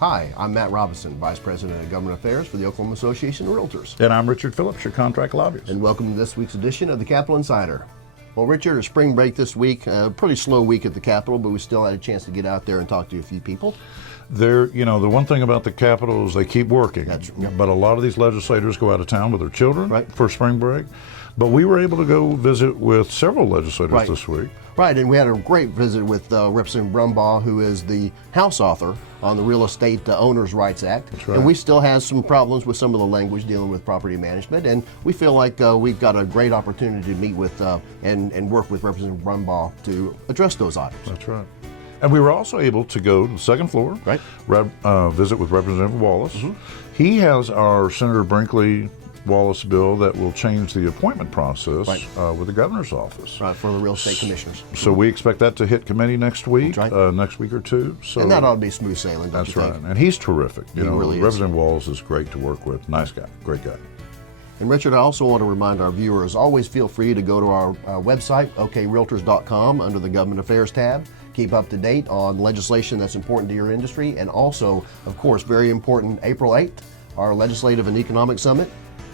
Hi, I'm Matt Robison, Vice President of Government Affairs for the Oklahoma Association of Realtors. And I'm Richard Phillips, your contract lobbyist. And welcome to this week's edition of the Capitol Insider. Well, Richard, a spring break this week, a pretty slow week at the Capitol, but we still had a chance to get out there and talk to a few people. The one thing about the Capitol is they keep working. Yep. But a lot of these legislators go out of town with their children for spring break. But we were able to go visit with several legislators this week. Right, and we had a great visit with Representative Brumbaugh, who is the House author on the Real Estate Owners' Rights Act. That's right. And we still have some problems with some of the language dealing with property management, and we feel like we've got a great opportunity to meet with and work with Representative Brumbaugh to address those items. That's right. And we were also able to go to the second floor, visit with Representative Wallace. Mm-hmm. He has our Senator Brinkley Wallace bill that will change the appointment process with the governor's office. Right, for the real estate commissioners. So we expect that to hit committee next week, next week or two. So and that ought to be smooth sailing, don't you think? That's right. And he's terrific. He really is. Representative Wallace is great to work with. Nice guy, great guy. And Richard, I also want to remind our viewers, always feel free to go to our website, okrealtors.com, under the Government Affairs tab. Keep up to date on legislation that's important to your industry. And also, of course, very important, April 8th, our Legislative and Economic Summit.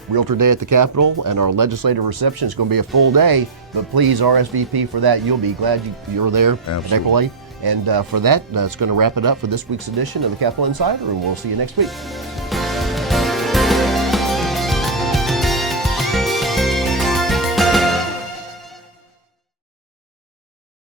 Realtor Day at the Capitol, and our legislative reception is going to be a full day, but please RSVP for that. You'll be glad you're there at April 8th. And for that, that's going to wrap it up for this week's edition of the Capitol Insider, and we'll see you next week.